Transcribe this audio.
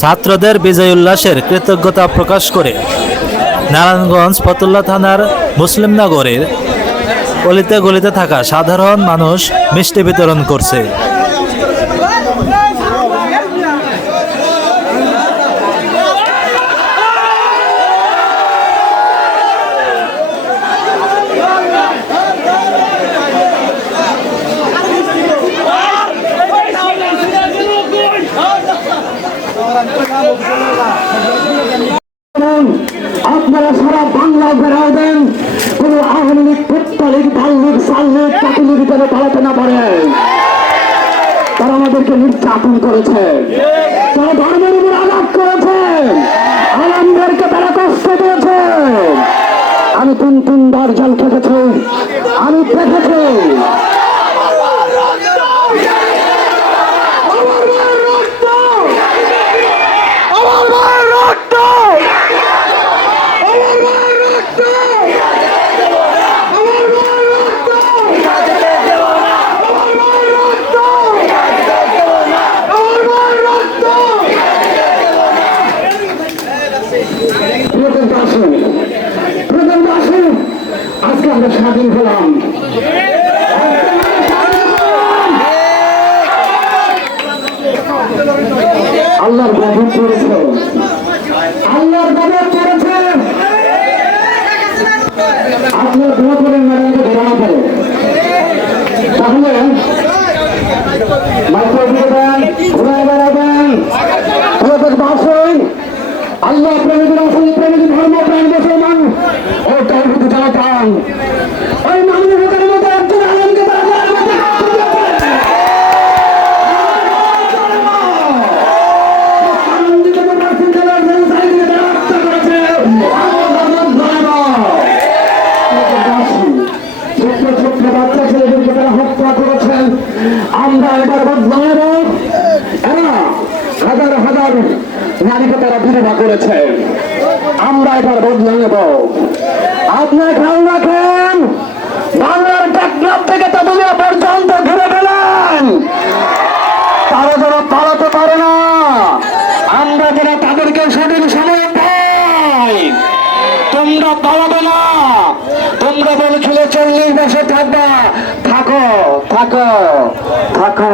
ছাত্রদের বিজয় উল্লাসের কৃতজ্ঞতা প্রকাশ করে নারায়ণগঞ্জ ফতুল্লা থানার মুসলিমনগরের গলিতে গলিতে থাকা সাধারণ মানুষ মিষ্টি বিতরণ করছে। আপনারা সারা বাংলায় বেড়াও দেন। কোন আওয়ামী লীগ ফুটবল লীগ ভালো লীগ সাল লীগ কাতুলি ভিতরে পালাতে না পারে। তারা আমাদেরকে নির্যাতন করেছে। তারা ধর্মের উপর আঘাত করেছে। আলমদেরকে তারা কষ্ট দিয়েছে। আমি তিন তিনবার জল খেটেছি। আমি দেখেছি। আমরা স্বাধীন হলাম। আল্লাহর গভীর করেছে। আল্লাহর গভীর করেছে। আপনার দোয়া করেন ছোট্ট ছোট্ট বাচ্চা ছেলেদেরকে তারা হত্যা করেছেন আমরা এবার বদলাম এরা হাজার হাজার নারীকে তারা বিধবা করেছে। আমরা এবার বদলা নেব। আপনার খেয়াল রাখেন। বাংলার টেকনাফ থেকে তাদুলিয়া পর্যন্ত ঘুরে গেলেন তারা যেন পালাতে পারে না। আমরা যেন তাদেরকে সঠিক সময় পাই। তোমরা পালাবে না। তোমরা বলছিলে চল্লিশ বছর থাকবা। থাকো থাকো থাকো।